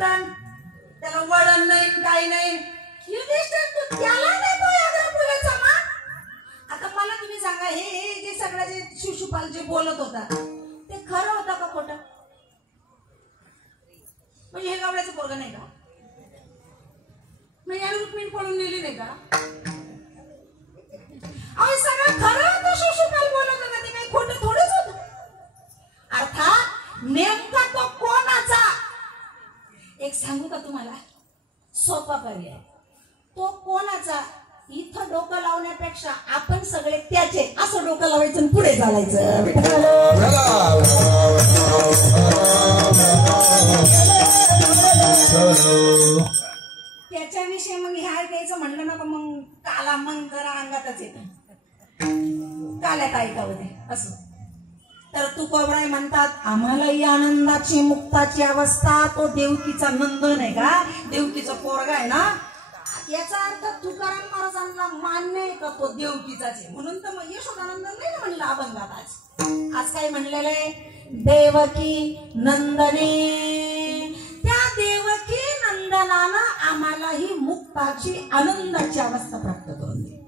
त्याला वळण नाही काही नाही. युधिष्ठिर तू त्याला देतो याग्रकुलाचा मान. आता मला तुम्ही सांगा हे जे सगळं जे शिशुपाल जे बोलत होता ते खरं होतं का खोटं? म्हणजे हे गावड्याचं पोरगं नाही का? म्हणजे रुक्मिणी पळून नेली नाही का? अहो सगळं खरं होतं. शिशुपाल बोलत होता ते काही खोटं थोडंच होतं. अर्थात नेमका तो कोणाचा एक सांगू का तुम्हाला? सोपा पर्याय. तो कोणाचा इथं डोकं लावण्यापेक्षा आपण सगळे त्याचे असं डोकं लावायचं आणि पुढे चालायचं. त्याच्याविषयी मग हे ऐकायचं म्हणलं ना का मग काला मग जरा अंगातच येत काल्यात ऐकावं ते असं. तर तुकोबराय म्हणतात आम्हाला ही आनंदाची मुक्ताची अवस्था तो देवकीचा नंदन आहे का? देवकीचा पोरगा आहे ना. याचा अर्थ तुकाराम महाराजांना मान्य आहे का तो देवकीचाच आहे? म्हणून तर मग यशोदानंदन नाही म्हणलं अभंगात. आज काय म्हणलेलं आहे? देवकी नंदने. त्या देवकी नंदनानं आम्हाला ही मुक्ताची आनंदाची अवस्था प्राप्त करून दिली.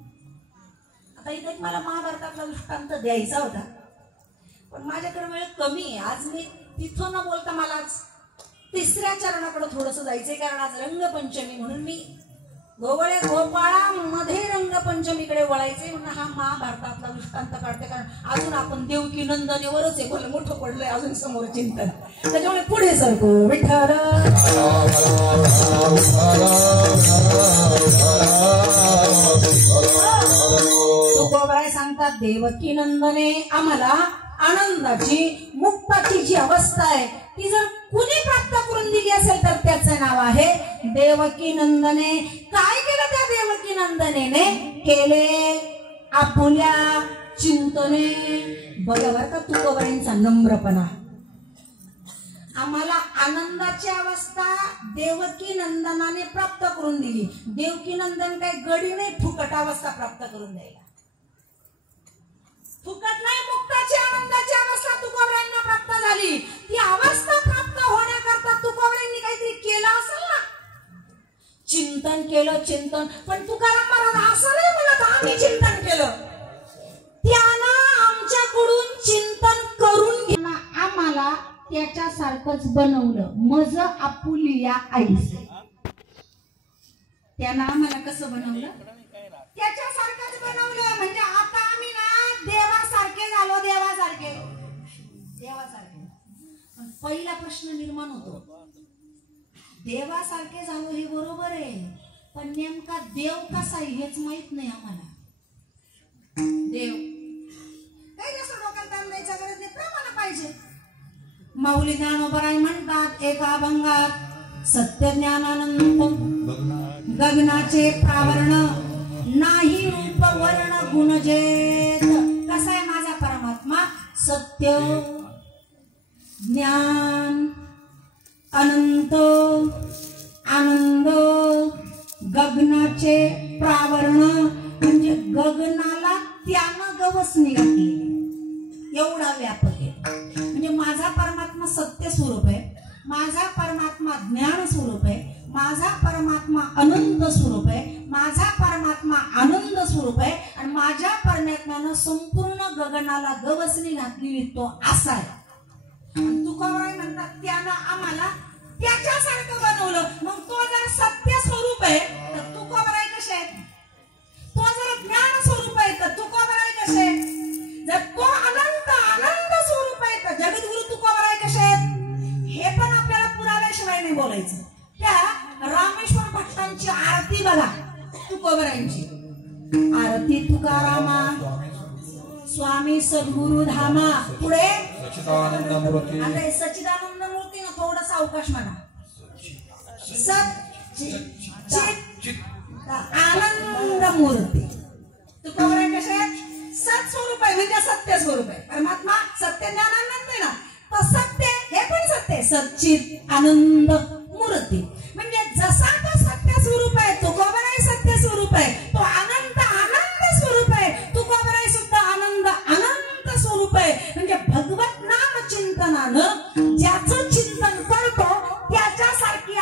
आता इथे मला महाभारतातला दृष्टांत द्यायचा होता पण माझ्याकडे वेळ कमी आहे. आज मी तिथं न बोलता मला आज तिसऱ्या चरणाकडे थोडस जायचंय कारण आज रंगपंचमी म्हणून मी गोवळे गोपाळा मध्ये रंगपंचमीकडे वळायचे म्हणून हा महाभारतातला दृष्टांत काढते. कारण अजून आपण देवकी नंदनेवरच आहे. बोले मोठं पडलंय अजून समोर चिंतन. त्याच्यामुळे पुढे सरको विठ्ठल. तुकोबराय सांगतात देवकी नंदने आम्हाला आनंदाची मुक्ताची जी अवस्था आहे ती जर कुणी प्राप्त करून दिली असेल तर त्याचं नाव आहे देवकी नंदने. काय केलं त्या देवकी नंदनेने? केले आपुल्या चिंतने. बरोबर का तुकोबरायांचा नम्रपणा. आम्हाला आनंदाची अवस्था देवकी नंदनाने प्राप्त करून दिली. देवकी नंदन काय गडी नाही फुकट अवस्था प्राप्त करून द्यायला. फुकट नाही मुक्ताची आनंदाची अवस्था तुकोबरायांना प्राप्त झाली. ती अवस्था प्राप्त होण्याकरता तुकोबरायांनी काहीतरी केलं असेल ना. चिंतन केलं चिंतन. पण तुकाराम महाराज असं नाही म्हणत आम्ही चिंतन केलं. त्यानं आमच्याकडून चिंतन करून घेणं आम्हाला त्याच्यासारखंच बनवलं. मज आपुलिया आईसे. त्यानं आम्हाला कसं बनवलं? त्याच्यासारखंच बनवलं. म्हणजे आता आम्ही ना देवासारखे झालो. देवासारखे देवासारखे. पण पहिला प्रश्न निर्माण होतो देवासारखे झालो हे बरोबर आहे पण नेमका देव कसा आहे हेच माहित नाही आम्हाला. देव काही जास्त डोक्यात ताण द्यायचा गरज नाही. प्रमाण पाहिजे. माऊली ज्ञानोबराय म्हणतात एका अभंगात सत्य ज्ञानानंद गगनाचे प्रावरण नाही रूप वर्ण गुणजेत. कसा आहे माझा परमात्मा? सत्य ज्ञान अनंत आनंद गगनाचे प्रावरण. म्हणजे गगनाला त्यानं गवसणी घातली एवढा व्यापक आहे. म्हणजे माझा परमात्मा सत्य स्वरूप आहे. माझा परमात्मा ज्ञान स्वरूप आहे. माझा परमात्मा अनंत स्वरूप आहे. माझा परमात्मा आनंद स्वरूप आहे. आणि माझ्या परमात्म्यानं संपूर्ण गगनाला गवसणी घातलेली तो असा आहे. तुकोबराय म्हणतात त्यानं आम्हाला त्याच्यासारखं बनवलं. मग तो जर सत्य स्वरूप आहे तर तुकोबराय कसे आहेत? तो जर ज्ञान स्वरूप आहे तर तुकोबराय कसे आहेत? जर तो अनंत आनंद स्वरूप आहे तर जगद्गुरु तुकोबराय कसे आहेत? हे पण आपल्याला पुराव्याशिवाय नाही बोलायचं. त्या रामेश्वर भट्टांची आरती बघा तुकोबरायांची. आरती तुकारामा स्वामी सद्गुरु धामा. पुढे सच्चिदानंद मूर्ती. आता सच्चिदानंद मूर्ती ना थोडासा अवकाश म्हणा. आनंद मूर्ती. तुकोबराय कसे आहेत? सत स्वरूप आहे म्हणजे सत्य स्वरूप आहे. परमात्मा सत्य ज्ञान आनंद आहे ना. तर सत्य हे पण सत्य. सच्चिद आनंद मूर्ती. म्हणजे जसा तो सत्य स्वरूप आहे तुकोबराय सत्य स्वरूप आहे. तो अनंत आनंद स्वरूप आहे. तुकोबराय सुद्धा आनंद अनंत स्वरूप आहे. म्हणजे भगवत नाम चिंतनानं ज्याचं चिंतन करतो त्याच्यासारखी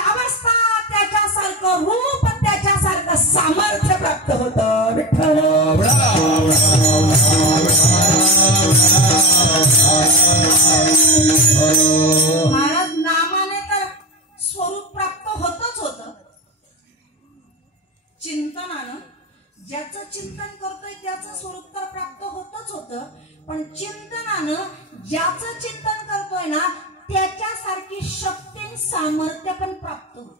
ज्याचं चिंतन करतोय त्याचं स्वरूप तर प्राप्त होतच होतं, पण चिंतनानं ज्याचं चिंतन करतोय ना त्याच्यासारखी शक्ती सामर्थ्य पण प्राप्त होत.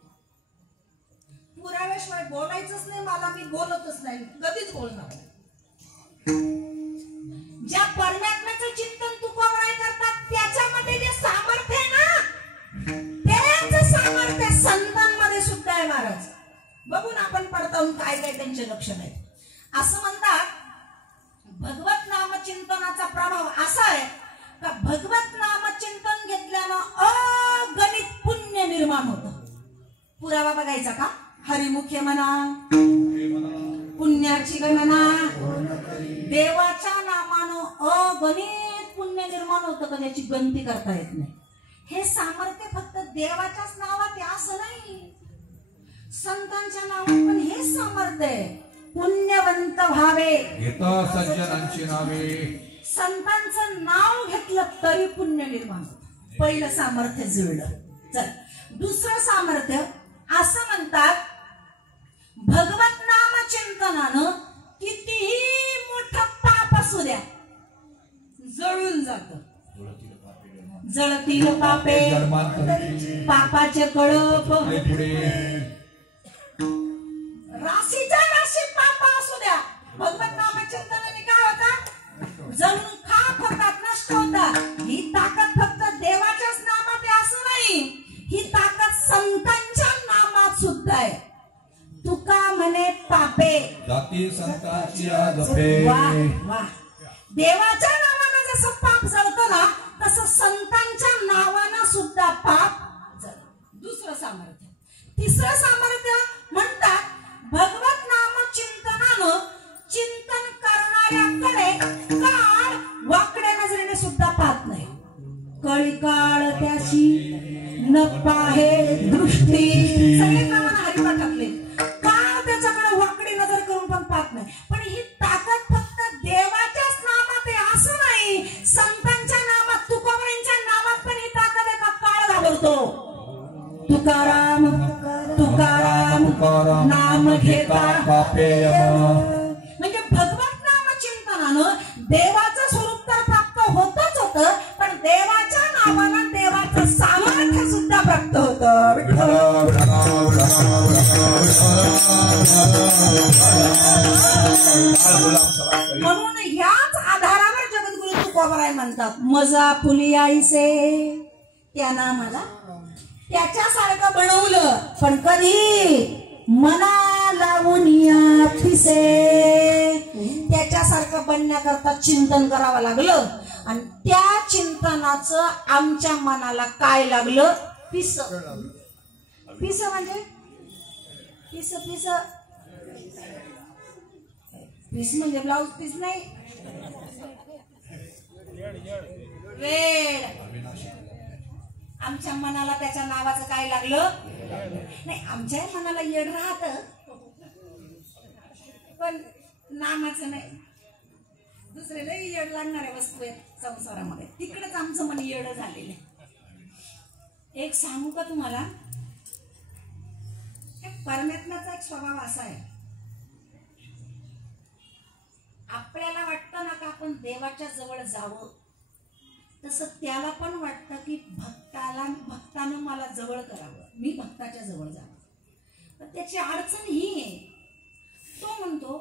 पुराव्याशिवाय बोलायचंच नाही मला, मी बोलतच नाही, कधीच बोलणार. ज्या परमात्म्याचं चिंतन तुकोबराय करतात त्याच्यामध्ये जे सामर्थ्य आहे ना त्याच सामर्थ्य संतांमध्ये सुद्धा आहे महाराज. बघून आपण पडताळून काय काय त्यांचे लक्षण आहे. असं म्हणतात भगवत नाम चिंतनाचा प्रभाव असा आहे का भगवत नाम चिंतन घेतल्यानं अगणित पुण्य निर्माण होतं. पुरावा बघायचा का? हरिमुखे म्हणा, पुण्याची गणना, देवाच्या नामानं अगणित पुण्य निर्माण होतं का त्याची गणती करता येत नाही. हे सामर्थ्य फक्त देवाच्याच नावात आहे असं नाही, संतांच्या नावात पण हे सामर्थ्य आहे. पुण्यवंत व्हावे सज्जनांची नावे, संतांचं नाव घेतलं तरी पुण्य निर्माण होतं. पहिलं सामर्थ्य जुळलं. चल दुसरं सामर्थ्य असं म्हणतात भगवत नाम चिंतनानं कितीही मोठं पाप असू द्या जळून जातं. जळतील पापे पापाचे कळप, राशीच्या राशी पाप असू द्या भगवत नाम चिंतनाने काय होता जळून खाक होतात, नष्ट होतात. ही ताकद फक्त देवाच्याच नामात आहे असं नाही, ही ताकद संतांच्या नामात सुद्धा आहे. तुका म्हणे पापे जाती संतांची जपे. वाह वाह. देवाच्या नावानं जसं पाप जळतं ना तसं संतांच्या नावानं सुद्धा पाप जळतं. दुसरं सामर्थ्य. तिसरं सामर्थ्य म्हणतात भगवत नाम चिंतनानं चिंतन करणाऱ्याकडे काळ वाकड्या नजरेने सुद्धा पाहत नाही. कळी काळ त्याची न पाहे दृष्टी, सगळे कामाला हरिपाठ टाकले. काळ त्याच्याकडे वाकडी नजर करून पण पाहत नाही. पण ही ताकद फक्त देवाच्याच नामात आहे असं नाही, संतांच्या नामात तुकोबरांच्या नामात पण ही ताकद आहे का काळ घाबरतो. तुकाराम तुकाराम नाम घेता पापे. म्हणजे भगवत नाम चिंतनानं देवाचं स्वरूप तर प्राप्त होतच होतं, पण देवाच्या नावानं देवाचं सामर्थ्य सुद्धा प्राप्त होतं. म्हणून याच आधारावर जगद्गुरु तुकोबराय म्हणतात मजा फुली आईसे त्या नामाला त्याच्यासारखं बनवलं, पण कधी मना लावून पिसे. त्याच्यासारखं बनण्याकरता चिंतन करावं लागलं आणि त्या चिंतनाचं आमच्या मनाला काय लागलं? पिस. पिस म्हणजे पिस पिस पीस म्हणजे ब्लाउज पीस नाही, वेळ. आमच्या मनाला त्याच्या नावाचं काय लागलं नाही. आमच्या मनाला येड राहत पण नामाचं नाही. दुसरे लई येड लागणाऱ्या वस्तू आहेत संसारामध्ये, तिकडेच आमचं मन येड झालेलं आहे. एक सांगू का तुम्हाला, परमात्म्याचा एक स्वभाव असा आहे, आपल्याला वाटतं ना का आपण देवाच्या जवळ जावं, तसं त्याला पण वाटतं की भक्तानं मला जवळ करावं, मी भक्ताच्या जवळ जावं. पण त्याची अडचण ही आहे, तो म्हणतो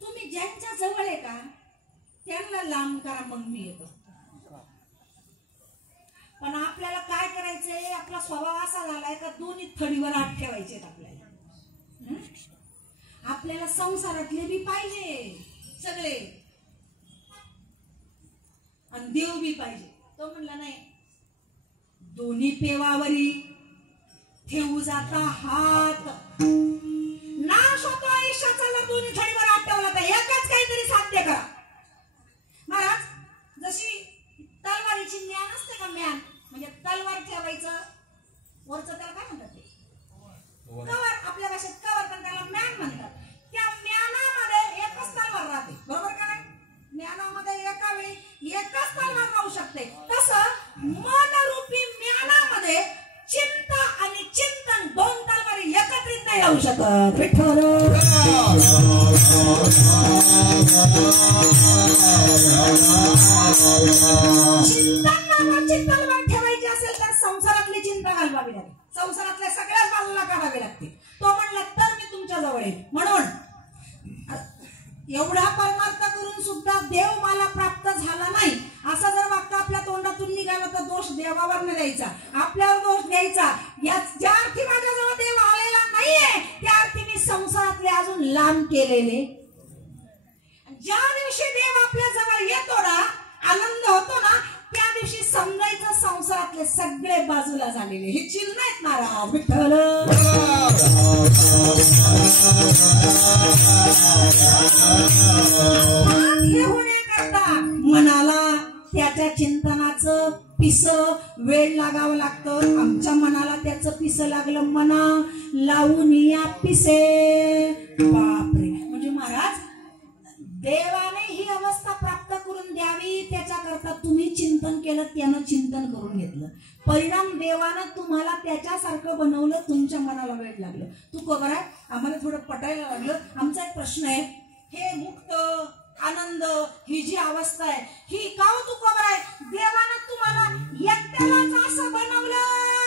तुम्ही ज्यांच्या जवळ आहे का त्यांना लांब करा मग मी येतो. पण आपल्याला काय करायचंय, आपला स्वभाव असा झालाय का दोन्ही थडीवर हात ठेवायचे आपल्याला. आपल्याला संसारातले बी पाहिजे सगळे आणि देव बी पाहिजे. तो म्हणला नाही, दोन्ही पेवावरी ठेवू जाता हात, नाश होतो आयुष्याचा. दोन्ही थडीवर हात ठेवला तर एकच काहीतरी साध्य करा. महाराज जशी तलवारीची म्यान असते का, म्यान म्हणजे तलवार ठेवायचं वरचं, त्याला काय म्हणतात ते कवर, आपल्या भाषेत कवर, पण त्याला म्यान म्हणतात. त्या म्यानामध्ये एकच तलवार राहते, बरोबर का नाही? म्यानामध्ये एका वेळी एकच तलवार राहू शकते. तसं मनरूपी म्यानामध्ये चिंता आणि चिंतन दोन तलवारी एकत्रित नाही लावू शकत. विठ्ठल चिंता ठेवायची असेल तर संसारातली चिंता घालवावी लागेल. संसारातल्या सगळ्याच बाजूला काढावी लागते. तो म्हणला तर मी तुमच्या जवळ येईल. म्हणून एवढा परमार्थ करून सुद्धा देव मला प्राप्त झाला नाही असं जर वाक्य आपल्या तोंडातून निघालं तर दोष देवावर न द्यायचा, आपल्यावर दोष द्यायचा. ज्या अर्थी माझ्याजवळ देव आलेला नाहीये त्या अर्थी मी संसारातले अजून लांब केलेले. ज्या दिवशी देव आपल्या जवळ येतो ना, आनंद होतो ना, त्या दिवशी समजायचं संसारातले सगळे बाजूला झालेले. हे चिन्ह आहेत महाराज. विठ्ठल हे होण्याकरता मनाला त्याच्या चिंतनाचं पिस वेळ लागावं लागतं. आमच्या मनाला त्याचं पिस लागलं. मना लावून या पिसे. बापरे. म्हणजे महाराज देवाने ही अवस्था प्राप्त करून द्यावी त्याच्याकरता तुम्ही चिंतन केलं, त्यानं चिंतन करून घेतलं. परिणाम देवानं तुम्हाला त्याच्यासारखं बनवलं. तुमच्या मनाला वेळ लागलं. तू खबर आहे आम्हाला थोडं पटायला लागलं. आमचा एक प्रश्न आहे, हे मुक्त आनंद ही जी अवस्था आहे ही का तू खबर आहे देवानं तुम्हाला एकट्यालाच असं बनवलं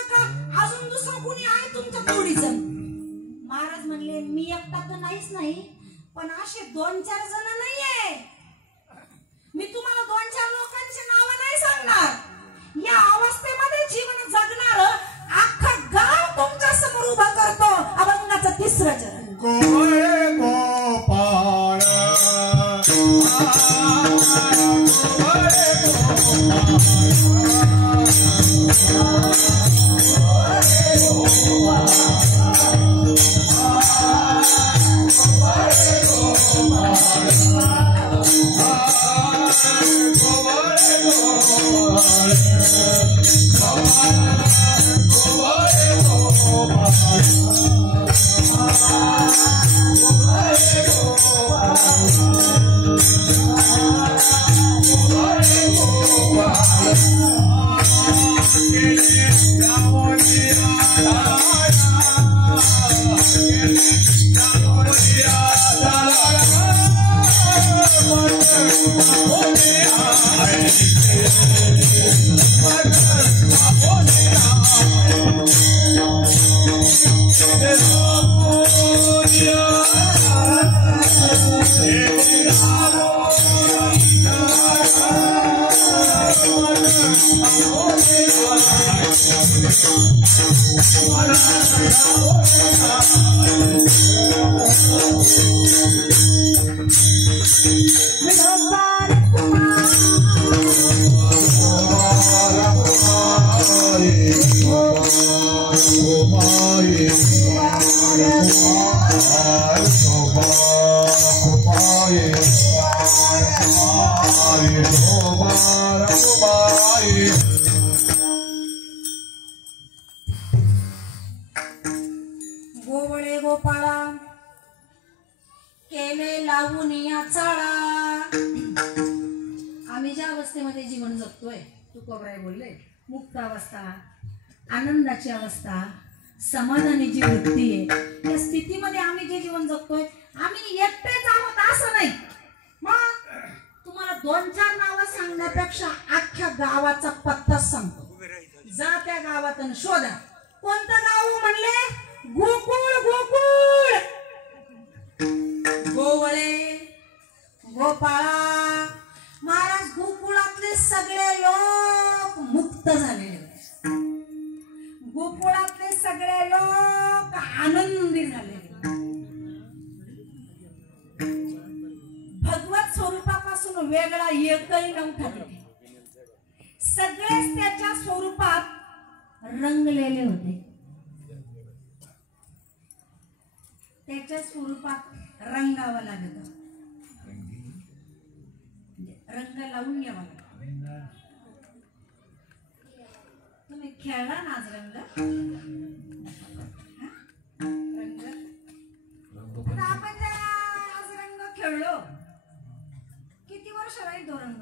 का अजून दुसरं कोणी आहे तुमच्या तोडीचं? महाराज म्हणले मी एकटा तर नाहीच नाही, पण असे 2-4 जण नाहीये. मी तुम्हाला 2-4 लोकांची नावं नाही सांगणार. या अवस्थेमध्ये जीवन जगणार अख्खं गाव तुमच्या समोर उभं करतो. अभंगाचं 3रं चरण. गोपाळ गोवळे गोपाळा केले लावून या चाळा. आम्ही ज्या अवस्थेमध्ये जीवन जगतोय तू कोबराय बोलले, मुक्त अवस्था, आनंदाची अवस्था, समाधानी जी वृत्ती आहे या स्थितीमध्ये आम्ही जे जीवन जगतोय आम्ही एकटेच आहोत असं नाही. मग तुम्हाला 2-4 नावं सांगण्यापेक्षा अख्ख्या गावाचा पत्ताच सांगतो. जा त्या गावात शोधा. कोणतं गाव म्हणले? गोकुळ. गोकुळ. गोवळे गोपाळा. महाराज गोकुळातले सगळे लोक मुक्त झालेले. गोकुळातले सगळे लोक आनंदी झालेले. भगवत स्वरूपापासून वेगळा एकही नव्हता तिथे. सगळेच त्याच्या स्वरूपात रंगलेले होते. त्याच्या स्वरूपात रंगावं लागत. रंग लावून घ्यावा लागत. तुम्ही खेळला ना आज रंग? रंग आपण जरा आज रंग खेळलो. किती वर्ष राहील तो रंग?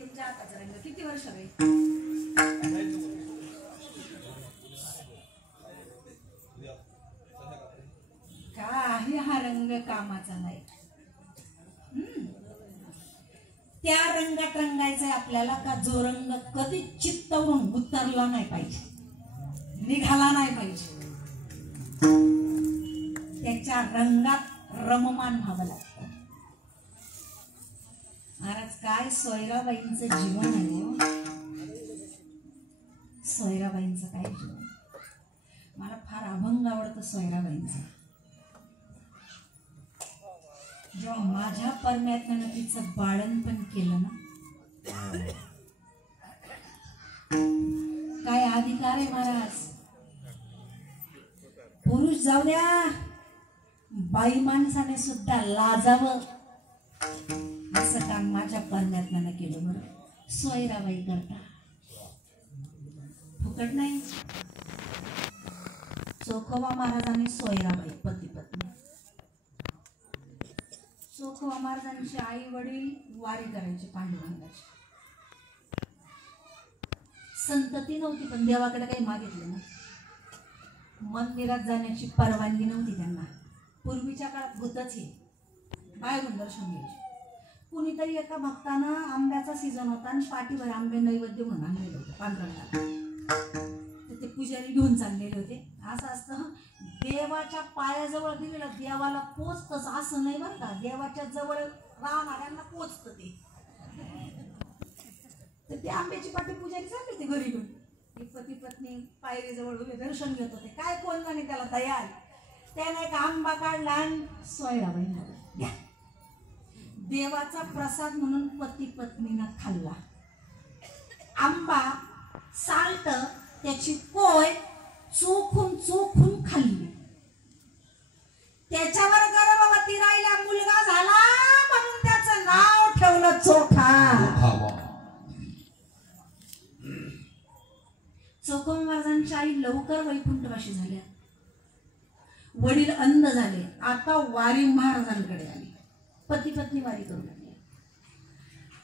तुमच्या हाताचा रंग किती वर्ष राहील? रंगात रंगायचंय आपल्याला का जो रंग कधी चित्तावरून उतरला नाही पाहिजे, निघाला नाही पाहिजे, त्याच्या रंगात रममान व्हावं लागतं. महाराज काय सोयराबाईंचं जीवन आहे. सोयराबाईंचं काय जीवन. मला फार अभंग आवडतं सोयराबाईंचा. जेव्हा माझ्या परमात्म्यानं तिचं बाळणपण केलं ना, काय अधिकार आहे महाराज. पुरुष जाऊ द्या, बाई माणसाने सुद्धा लाजावं असं काम माझ्या परमात्म्यानं केलं. बरं सोयराबाई करता फुकट नाही. चोखोबा महाराजांनी सोयराबाई पती पत्नी. चोखोबा महाराजांचे आई वडील वारी करायचे पांडुरंगाची. संतती नव्हती पण देवाकडे काही मागितलं ना. मंदिरात जाण्याची परवानगी नव्हती त्यांना. पूर्वीच्या काळात होतच हे, बाहेरून दर्शन घ्यायचे. कुणीतरी एका भक्तानं आंब्याचा सीझन होता आणि पाठीवर आंबे नैवेद्य म्हणून आणलेले होते पांडुरंगाला. ते पुजारी घेऊन चाललेले होते. असं असतं देवाच्या पायाजवळ दिलेलं देवाला पोचतच असं नाही बरं का. देवाच्या जवळ राहणाऱ्यांना पोचत ते. तर ते आंब्याची पाठी पुजारी चालले होते घरी घेऊन. एक पती पत्नी पायरीजवळ उभे दर्शन घेत होते. काय कोण नाही त्याला तयार. त्याने एक आंबा काढला आणि सोयराबाईंना द्या. देवाचा प्रसाद म्हणून पती पत्नीनं खाल्ला. आंबा साल्ट त्याची कोय चोखून चोखून खाल्ली. त्याच्यावर गर्भवती राहिला, मुलगा झाला म्हणून त्याचं नाव ठेवलं चोखा. चोखोबा महाराजांची आई लवकर वैकुंठवासी झाल्या. वडील अंध झाले. आता वारी महाराजांकडे आली. पती पत्नी वारी करू लागली.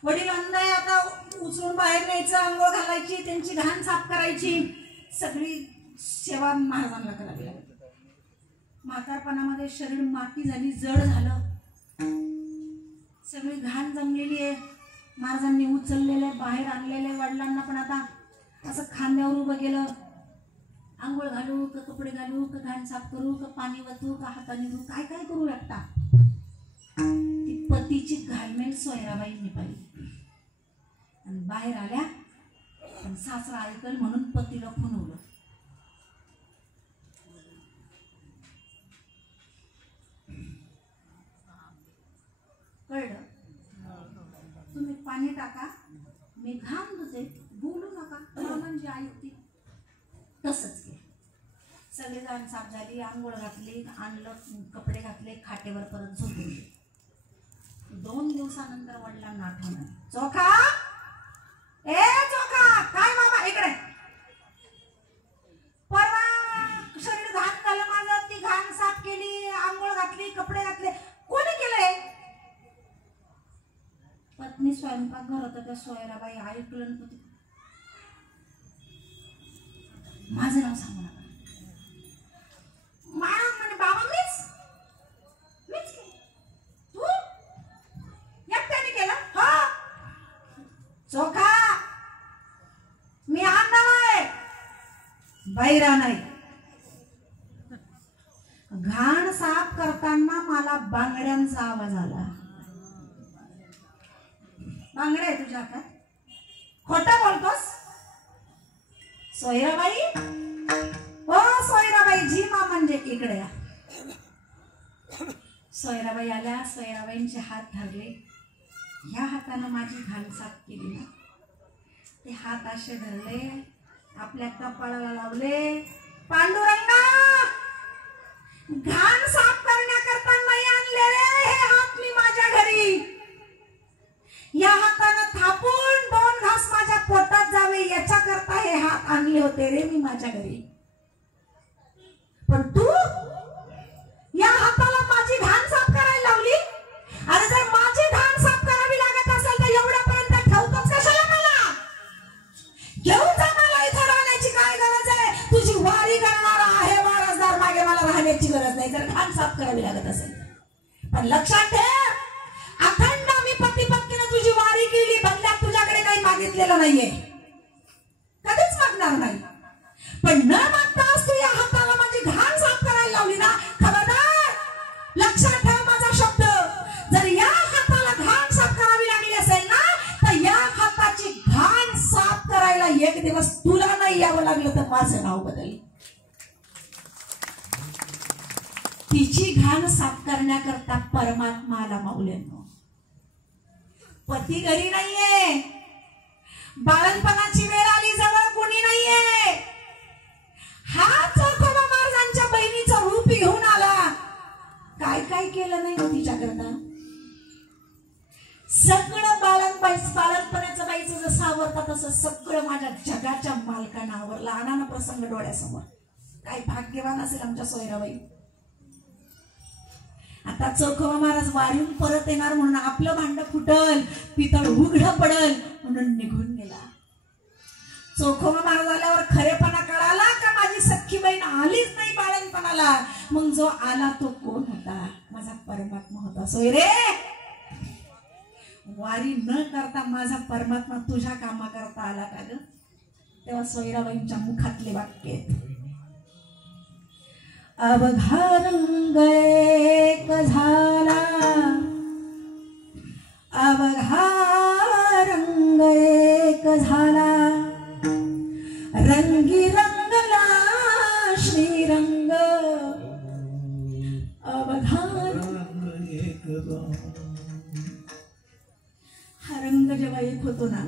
वडील अंध आहे, आता उचलून बाहेर न्यायचं, अंघोळ घालायची, त्यांची घाण साफ करायची, सगळी सेवा महाराजांना करावी लागली. म्हातारपणामध्ये शरीर माती झाली, जड झालं, सगळी घाण जमलेली आहे. महाराजांनी उचललेले बाहेर आणलेले. वडिलांना पण आता असं खांद्यावर उभं केलं. आंघोळ घालू का, कपडे घालू का, घाण साफ करू का, पाणी वतू का, हाताने धू, काय काय करू लागता. ती पतीची घालमेल सोयराबाईंनी पाहिली आणि बाहेर आल्या. पण सासरा ऐकल म्हणून पतीला खुणवलं. कळलं. तुम्ही पाणी टाका, मी घाम धुते, बोलू नका. म्हणजे आई होती तसंच केलं. सगळे घाण साफ झाली, आंघोळ घातली, आणलं, कपडे घातले, खाटेवर परत झोपले. 2 दिवसानंतर वडिलांना आठवण आली. चोखा, ए चोखा, काय बाबा इकडे. परवा शरीर घाण झालं माझं, ती घाण साफ केली, आंघोळ घातली, कपडे घातले, कोणी केलंय. पत्नी स्वयंपाक घर होता, त्या सोयराबाई ऐकलं. माझं नाव सांगू नका. म्हणे बाबा मीच तू एकट्याने केलं. हा चोखा, मी आंधळा आहे, बहिरा नाही. घाण साफ करताना मला बांगड्यांचा आवाज आला. बांगड्या आहे तुझ्या हातात, खोटं बोलतोस. सोयराबाई, ओ सोयराबाई, जीमा म्हणजे इकडे या. सोयराबाई आल्या. सोयराबाईंचे हात धरले. ह्या हातानं माझी घाण साफ केली ना. ते हात असे धरले, आपल्या कपाळाला लावले. पांडुरंगा, घाण साफ करण्याकरता नाही आणलेले हे हात मी माझ्या घरी. या हातानं थापून 2 घास माझ्या पोटात जावे याच्याकरता हे हात आणले होते रे मी माझ्या घरी. पण तू या हाताला माझी घाण साफ करायला लावली. अरे जर माझी घाण साफ करावी लागत असेल तर एवढ्यापर्यंत ठेवतोच कशाला मला. घेऊन जा मला, इथं राहण्याची काय गरज आहे. तुझी वारी करणारा आहे वारसदार, मागे मला राहण्याची गरज नाही जर घाण साफ करावी लागत असेल. पण लक्षात ठेव, अखंड मी पती पत्नीने तुझी वारी केली. मागितलेला नाहीये, कधीच मागणार नाही. पण न मागताच तू या हाताला माझी घाण साफ करायला लावली ना, खबरदार, लक्षात ठेव माझा शब्द. जर या हाताला घाण साफ करावी लागली असेल ना, तर या हाताची घाण साफ करायला एक दिवस तुला नाही यावं लागलं तर माझं नाव बदल. तिची घाण साफ करण्याकरता परमात्माला माऊल्यांनो, पती घरी नाहीये, बाळणपणाची वेळ आली, जवळ कोणी नाहीये. हा चौखोबा महाराजांच्या बहिणीचं रूप घेऊन आला. काय काय केलं नाही तिच्याकरता. सगळं बाळणपणाचं बाईचं जसं आवडतं तसं सगळं माझ्या जगाच्या मालकांना आवरलं. आणाना प्रसंग डोळ्यासमोर. काय भाग्यवान असेल आमच्या सोयराबाई. आता चौखोबा महाराज वारीहून परत येणार म्हणून आपलं भांड फुटल, पितळ उघडं पडल म्हणून निघून गेला. चौखोबा महाराज आल्यावर खरेपणा कळाला का माझी सख्खी बहीण आलीच नाही बाळणपणाला. मग जो आला तो कोण होता? माझा परमात्मा होता. सोयरे, वारी न करता माझा परमात्मा तुझ्या कामा करता आला का ग? तेव्हा सोयराबाईंच्या मुखातले वाक्य आहेत. अवघा रंग एक झाला, अवघा रंग एक झाला, रंगी रंगला श्रीरंग, अवघा रंग एक. हा रंग जेव्हा एक होतो ना,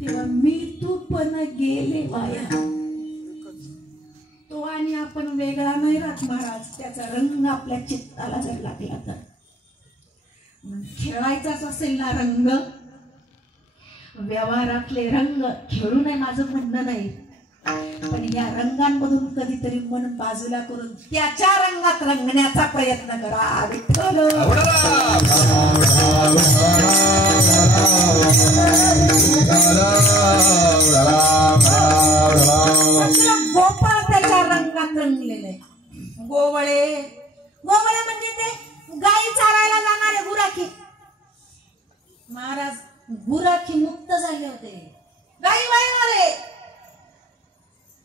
तेव्हा मी तू पण गेले वाया. तो आणि आपण वेगळा नाही राहत महाराज. त्याचा रंग आपल्या चित्ताला जर लागला तर. खेळायचाच असेल ना रंग, व्यवहारातले रंग खेळू नये माझं म्हणणं नाही, पण या रंगांमधून कधीतरी मन बाजूला करून त्याच्या रंगात रंगण्याचा प्रयत्न करा. विठ्ठल गोपाळ त्याच्या रंगात रंगलेले. गोवळे, गोवळे म्हणजे ते गाई चारायला जाणारे गुराखी. महाराज गुराखी मुक्त झाले होते, गाई वळणारे.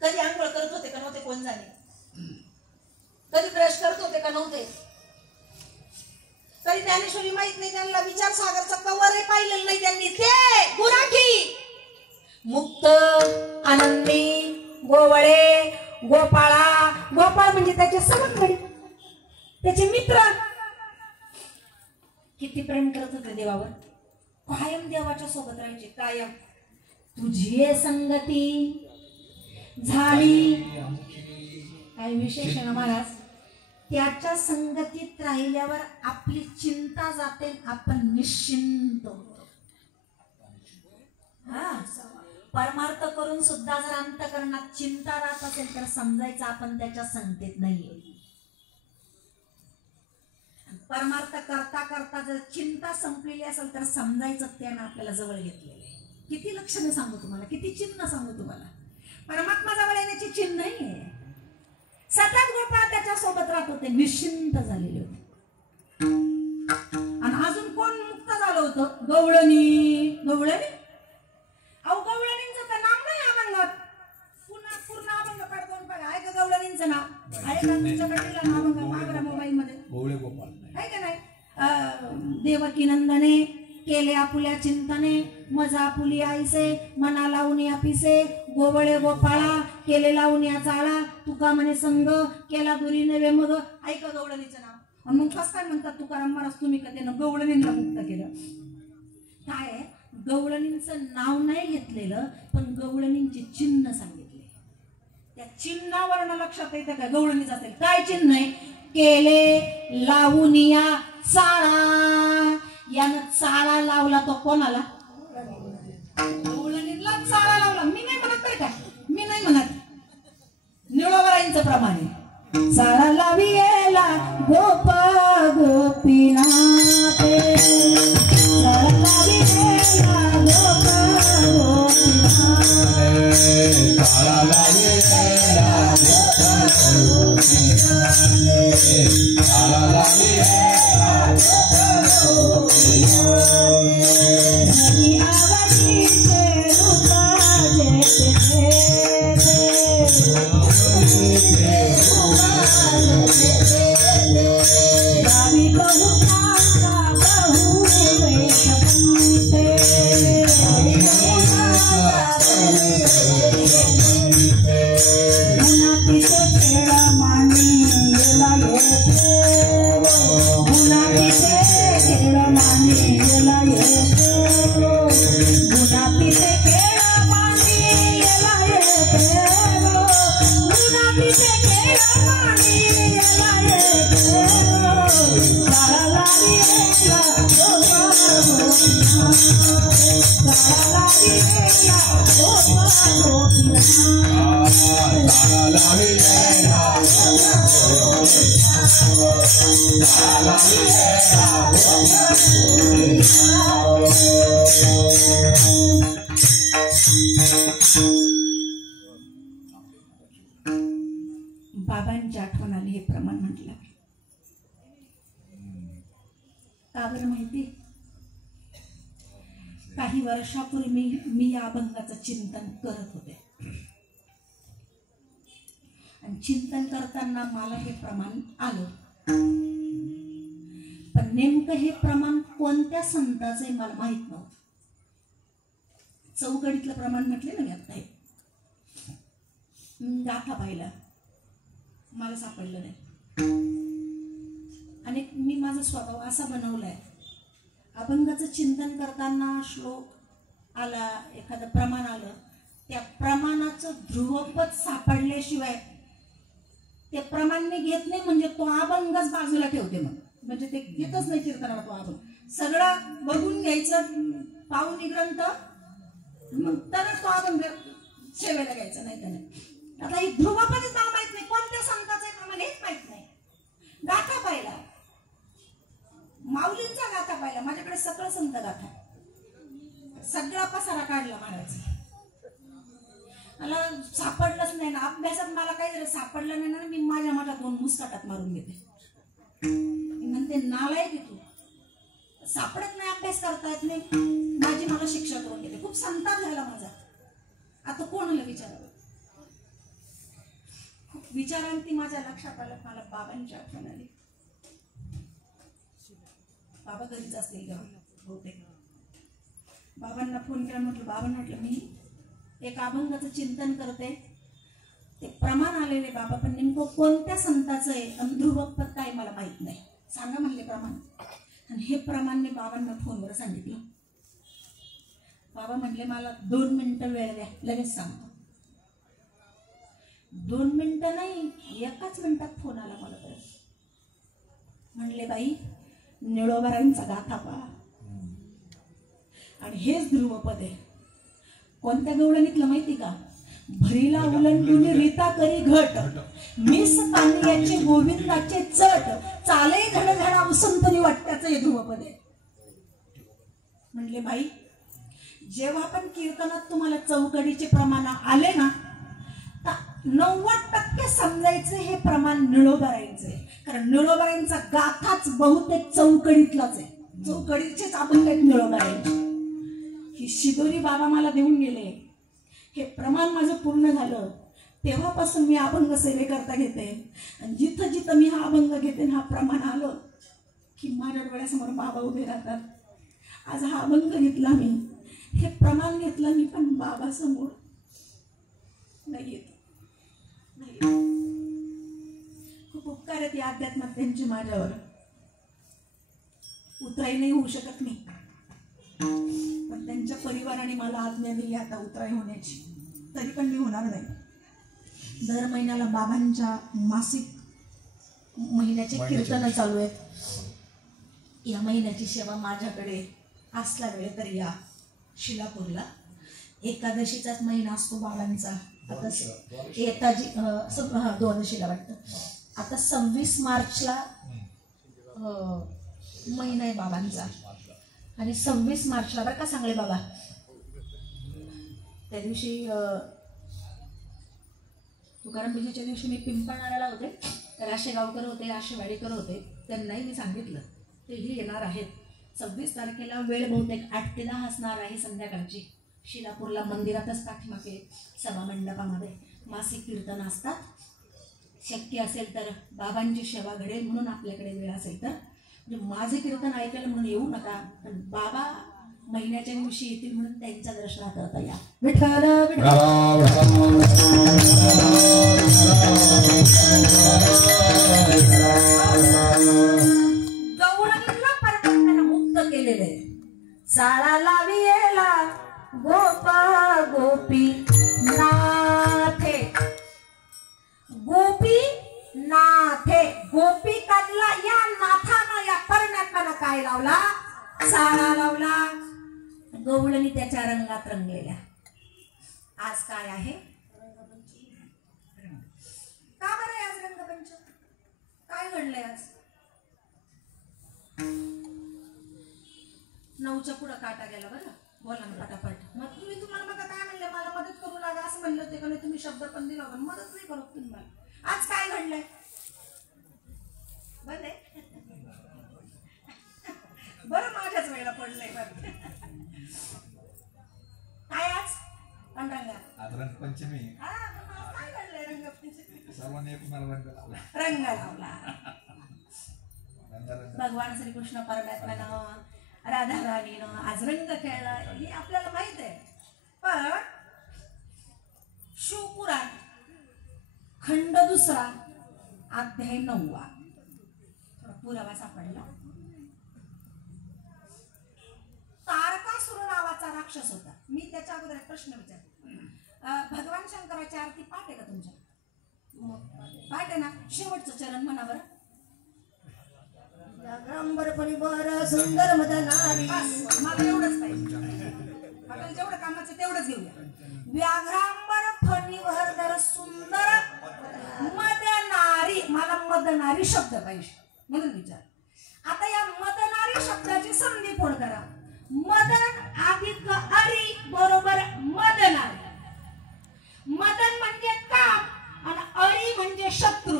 कधी आंघोळ करत होते का नव्हते कोण जाणे, कधी ब्रश करत होते का नव्हते, कधी ज्ञानेश्वरी माहित नाही त्यांना, विचार सागरचं कवरही पाहिलेलं नाही त्यांनी. ते गुराखी मुक्त, आनंदी, गोवळे, गोपाळा. गोपाळ म्हणजे त्याचे समकडी, त्याचे मित्र. किती प्रेम करत होते देवावर, कायम देवाच्या सोबत राहायचे, कायम. तुझी संगती झाली, काय विशेष आहे ना महाराज. त्याच्या संगतीत राहिल्यावर आपली चिंता जाते, आपण निश्चिंत होतो. हा, परमार्थ करून सुद्धा जर अंतःकरणात चिंता राहत असेल तर समजायचं आपण त्याच्या संगतीत नाहीये. परमार्थ करता करता जर चिंता संपलेली असेल तर समजायचं त्यानं आपल्याला जवळ घेतलेलं आहे. किती लक्षणे सांगू तुम्हाला, किती चिन्ह सांगू तुम्हाला. परमात्मा जवळ येण्याची चिन्ह नाहीये. सतत गोपाळ त्याच्या सोबत राहत होते, निश्चिंत झालेले होते. आणि अजून कोण मुक्त झालं होतं? गवळणी. गवळणी, अहो गवळणींचं तर नाव नाही अभंगात. पुन्हा पूर्ण अभंग पडतो बघा. आहे का गवळणींचं नाव? आहे का तुमच्याकडे नाव अभंग मोबाईल मध्ये? गवळे गोपाळ आहे का नाही? देवकी नंदने केले आपुल्या चिंतने, मजा आपुली आईसे, मना लावून आपिसे, गोवळे गोपाळा केले लावून चाळा, तुका म्हणे संग केला दुरी नवे मग. ऐका गवळणीचं नाव. आणि मग कसं काय म्हणतात तुकाराम महाराज तुम्ही का त्यानं गवळणींना मुक्त केलं? काय गवळणींचं नाव नाही घेतलेलं, पण गवळणींची चिन्ह सांगितले. त्या चिन्हावरनं लक्षात येतं का गवळणी जाते. काय चिन्ह आहे? केले लावूनिया चाळा. यानं चाळा लावला तो कोणाला? गवळणीला चाळा लावला. मी नाही म्हणत बरं का, मी नाही म्हणत. निळोबराईंचं प्रमाणे चाळा लावियेला गोप गोपीनाथे, चाळा लावियेला गोप गोपीनाथे, चाळा लावियेला गोप गोपीनाथे, चाळा लावियेला गोप गोपीनाथे. बाबांची आठवण आली हे प्रमाण म्हटलं. का बरं माहिती? काही वर्षापूर्वी मी या अभंगाचं चिंतन करत होते आणि चिंतन करताना मला हे प्रमाण आलं. पण नेमकं हे प्रमाण कोणत्या संताचं आहे मला माहित नव्हतं. चौकडीतलं प्रमाण म्हटले ना मी आता, हे गाथा पाहिला, मला सापडलं नाही. आणि मी माझा स्वभाव असा बनवलाय, अभंगाचं चिंतन करताना श्लोक आला, एखादं प्रमाण आलं, त्या प्रमाणाचं ध्रुवपद सापडल्याशिवाय ते प्रमाण मी घेत नाही. म्हणजे तो अभंगच बाजूला ठेवते मग, म्हणजे ते घेतच नाही कीर्तनाला तो अभंग. सगळं बघून घ्यायचं पाहुणी ग्रंथ, मग तरच तो अभंग सेवेला घ्यायचा, नाही तर नाही. आता ही ध्रुवपदच मला माहित नाही, कोणत्या संताचं प्रमाण हेच माहित नाही. गाथा पाहिला, माऊलींचा गाथा पाहिला, माझ्याकडे सगळं संत गाथा, सगळा पसारा काढला महाराज. मला सापडलंच नाही ना अभ्यासात, मला काही जरी सापडलं नाही ना, मी माझ्या माझ्या 2 मुस्काटात मारून घेते. म्हणते नालायक आहे तू, सापडत नाही, अभ्यास करता येत नाही, माझी मला शिक्षा करून घेते. खूप संताप झाला माझा. आता कोणाला विचारावं? खूप विचारांती माझ्या लक्षात आलं, मला बाबांची आठवण आली. बाबा घरीच असतील तेव्हा बहुतेक. बाबांना फोन केला, म्हटलं बाबांना, म्हटलं मी एक अभंगाचं चिंतन करते, ते प्रमाण आलेले बाबा, पण नेमकं कोणत्या संताचं आहे, ध्रुवपद काय मला माहित नाही, सांगा म्हणले प्रमाण. आणि हे प्रमाण मी बाबांना फोनवर सांगितलं. बाबा म्हणले मला 2 मिनिटं वेळ द्या, लगेच सांगतो. 2 मिनिटं नाही, 1 मिनिटात फोन आला मला परत. म्हणले बाई, निळोबारांचा गाथा पहा आणि हेच ध्रुवपद आहे. कोणत्या गवळणीतलं माहिती का? भरीला उलंडून रीता करी घट, मिस कांद्याचे गोविंदाचे चट, चाले झड झडा उसंतनी वाटत्याचं हे ध्रुवपद आहे. म्हणले बाई, जेव्हा पण कीर्तनात तुम्हाला चौकडीचे प्रमाण आले ना, तर 90% समजायचं हे प्रमाण निळोबारांचं आहे. कारण निळोबारांचा गाथाच बहुतेक चौकडीतलाच आहे, चौकडीचेच अभंग आहेत निळोबारांचे. ही शिदोरी बाबा मला देऊन गेले, हे प्रमाण माझं पूर्ण झालं, तेव्हापासून मी अभंग सेवेकरता घेते. आणि जिथं जिथं मी हा अभंग घेते, हा प्रमाण आलं की माझ्या डोळ्यासमोर बाबा उभे राहतात. आज हा अभंग घेतला मी, हे प्रमाण घेतलं मी, पण बाबा समोर नाही येत, नाही. खूप उपकार आहेत या अध्यात्मात त्यांचे माझ्यावर. उतराई नाही होऊ शकत मी, पण त्यांच्या परिवाराने मला आज्ञा दिली आता उतराई होण्याची, तरी पण मी होणार नाही. दर महिन्याला बाबांच्या मासिक महिन्याचे कीर्तन चालू आहेत. या महिन्याची सेवा माझ्याकडे असला वेळ तर या शिलापूरला. एकादशीचाच महिना असतो बाबांचा. आता द्वादशीला वाटतं. आता 26 मार्चला महिना आहे बाबांचा. आणि 26 मार्चला बरं का सांगले बाबा, त्या दिवशी तुकाराम बीजेच्या दिवशी मी पिंपळणाऱ्याला होते, राशेगावकर होते, राशेवाडीकर होते, त्यांनाही मी सांगितलं तेही येणार आहेत. 26 तारखेला वेळ बहुतेक 8 ते 10 असणार आहे संध्याकाळची. शिलापूरला मंदिरातच पाठीमागे सभामंडपामध्ये मासिक कीर्तन असतात. शक्य असेल तर बाबांची सेवा घडेल म्हणून आपल्याकडे वेळ असेल तर, म्हणजे माझे कीर्तन ऐकायला म्हणून येऊ नका, पण बाबा महिन्याच्या दिवशी येतील म्हणून त्यांच्या दर्शनाकरता या. विठ्ठल गवळणीला परमात्म्यानं मुक्त केलेलं आहे. चाळा लावियेला गोपा गोपी नाथे, गोपी नाथे, गोपिकांना या नाथानं, या परमात्म्यानं काय लावला? चाळा लावला. गवळणी त्याच्या रंगात रंगलेल्या. आज काय आहे? का बरं आज रंगपंचमी? काय घडलंय आज? 9च्या पुढं काटा गेला बरं. बोला ना पटापट. मग तुम्हाला मग काय म्हणले, मला मदत करू लागा असं म्हणलं होते का नाही? तुम्ही शब्द पण दिला होता, मदत नाही करत तुम्ही मला. आज काय घडलंय? बरं बरं माझ्याच वेळेला पडलंय. बरं काय आज पंढरंगा आज रंगपंचमी. काय घडलंय? रंगपंचमी सर्वांनी एकमेकाला रंग लावला. भगवान श्रीकृष्ण परमात्म्यानं राधा राणीनं आज रंग खेळला हे आपल्याला माहित आहे. पण शिवपुराण खंड 2 अध्याय 9 पुरावा सापडला. तारकासुर नावाचा राक्षस होता. मी त्याच्या अगोदर एक प्रश्न विचारतो. भगवान शंकराची आरती पाठ आहे का तुमच्या? पाठ आहे ना? शेवटचं चरण म्हणा बरं. व्याघ्रांबर परिवार सुंदर मदनारी. मला एवढंच पाहिजे. आपल्याला जेवढं कामाचं तेवढंच घेऊया. व्याघ्रांबर फणीवर सुंदर मदनारी. मला मदनारी शब्द पाहिजे म्हणून विचार. आता या मदनारी शब्दाची संधी फोड करा. मदन अधिक अरी बरोबर मदनारी. मदन म्हणजे काम आणि अरी म्हणजे शत्रू.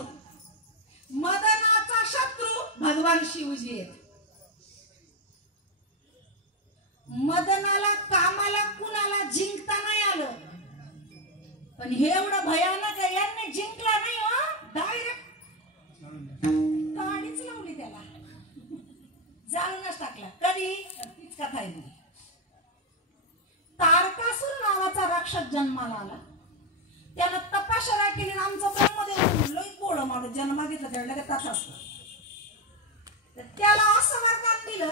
मदनाचा शत्रू भगवान शिवजी आहेत. मदनाला कामाला कुणाला जिंकता नाही आलं, पण हे एवढं भयानक आहे, यांनी जिंकला नाही हो. डायरेक्ट गाडीच लावली त्याला, जाळूनच टाकला. कधी? तीच कथा आहे. तारकासुर नावाचा राक्षस जन्माला आला. त्याला तपश्चर्या केली. आमचं ब्रह्मदेव लई गोड माणूस ज्यानं मागितलं त्याला लगेच तसं असतं. त्याला असं वरदान दिलं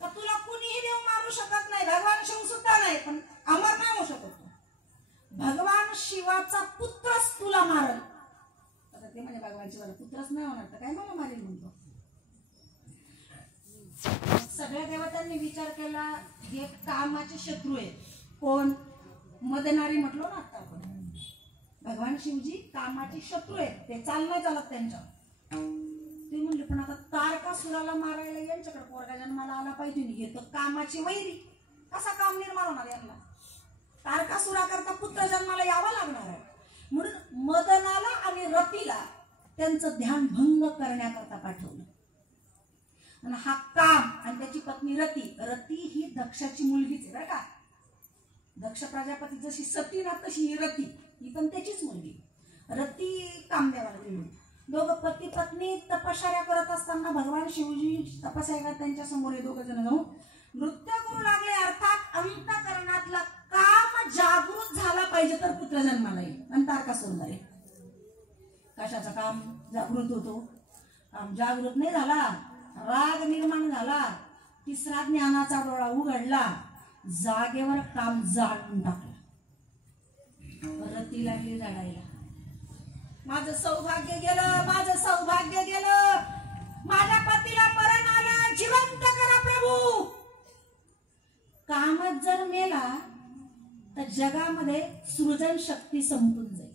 का तुला कुणीही देव मारू शकत नाही. भगवान शिव सुद्धा नाही, पण अमर नाही होऊ शकत. भगवान शिवाचा पुत्रच तुला मारल. आता ते म्हणजे भगवान शिवाला पुत्रच नाही होणार तर काय मला मारेल म्हणतो. सगळ्या देवतांनी विचार केला हे कामाचे शत्रू आहेत. कोण? मदनारी म्हटलो ना आता आपण. भगवान शिवजी कामाचे शत्रू आहेत. ते चालणार चालत त्यांच्या. ते म्हणले पण आता तारकासुराला मारायला यांच्याकडे पोरगा जन्माला आला पाहिजे. हे तर कामाची वैरी. कसा काम निर्माण होणार यांना? तारकासुरा करता पुत्र जन्माला यावा लागणार आहे. म्हणून मदनाला आणि रतीला त्यांचं ध्यान भंग करण्याकरता पाठवलं. आणि हा काम आणि त्याची पत्नी रती. रती ही दक्षाची मुलगीच आहे बरं का. दक्ष प्रजापती जशी सती ना तशी ही रती, ही पण त्याचीच मुलगी. रती कामदेवाला गेली. दोघं पती पत्नी तपश्चर्या करत असताना भगवान शिवजी तपस्या त्यांच्या समोर हे दोघं जण जाऊन नृत्य करू लागले. अर्थात अंतःकरणातला काम जागृत झाला पाहिजे तर पुत्र जन्माला येईल. आणि तारकासुर झाले. कशाचं काम जागृत होतो? काम जागृत नाही झाला, राग निर्माण झाला. तिसरा ज्ञानाचा डोळा उघडला. जागेवर काम जाळून टाकलं. रती लागली रडायला. माझं सौभाग्य गेलं, माझं सौभाग्य गेलं. माझ्या पतीला मरण आलं. जिवंत करा प्रभू. कामच जर मेला तर जगामध्ये सृजन शक्ती संपून जाईल.